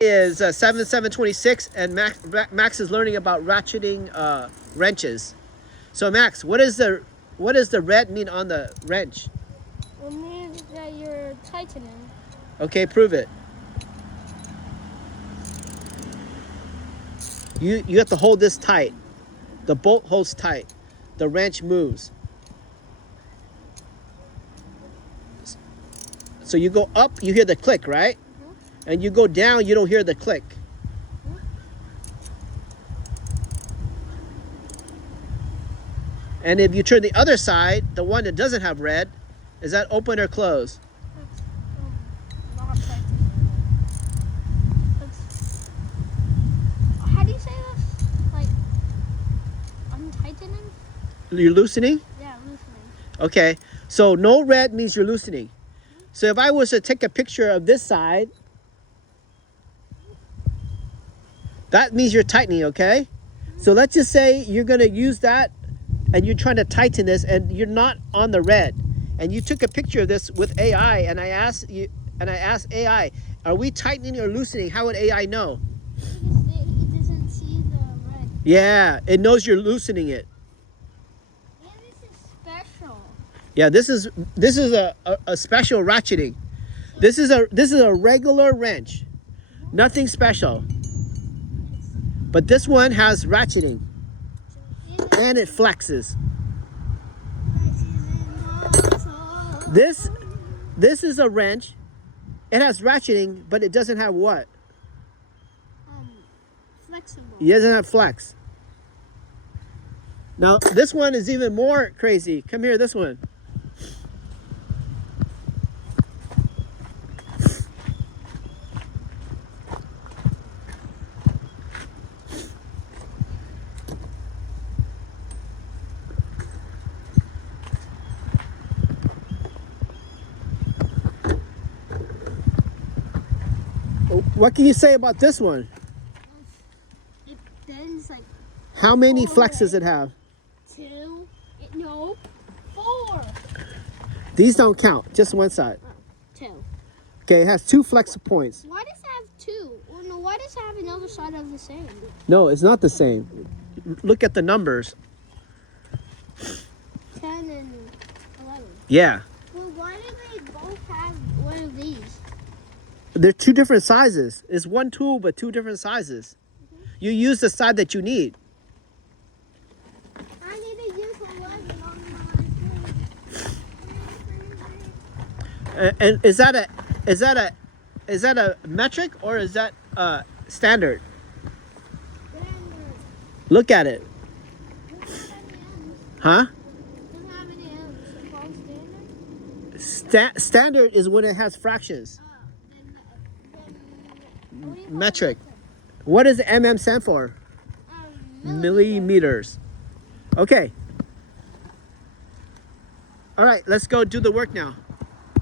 Is 7726, and Max is learning about ratcheting wrenches. So Max, what does the red mean on the wrench? It means that you're tightening. Okay, prove it. You have to hold this tight. The bolt holds tight. The wrench moves. So you go up, you hear the click, right? And you go down, you don't hear the click. And if you turn the other side, the one that doesn't have red, is that open or closed? That's not tightening. How do you say this? Like, I'm tightening? You're loosening? Yeah, loosening. Okay, so no red means you're loosening. So if I was to take a picture of this side, that means you're tightening, okay? So let's just say you're gonna use that and you're trying to tighten this and you're not on the red. And you took a picture of this with AI and I asked AI, are we tightening or loosening? How would AI know? It doesn't see the red. Yeah, it knows you're loosening it. Yeah, this is special. Yeah, this is a special ratcheting. This is a regular wrench. Nothing special. But this one has ratcheting. And it flexes. This is a wrench. It has ratcheting, but it doesn't have what? Flexible. It doesn't have flex. Now, this one is even more crazy. Come here, this one. What can you say about this one? It bends like How many flex does it have? 2. No, 4. These don't count, just one side. 2. Okay, it has 2 flex points. Why does it have 2? Or no, why does it have another side of the same? No, it's not the same. Look at the numbers. 10 and 11. Yeah. Well, why do they both have one of these? They're 2 different sizes. It's one tool, but 2 different sizes. You use the side that you need. I need to use 11 on my And is that a metric or is that standard? standard. Look at it. Doesn't have any M's. Huh? Doesn't have any M's. So called standard? Standard is when it has fractions. What do you call Metric. it? What does MM stand for? Millimeters. Okay. All right, let's go do the work now.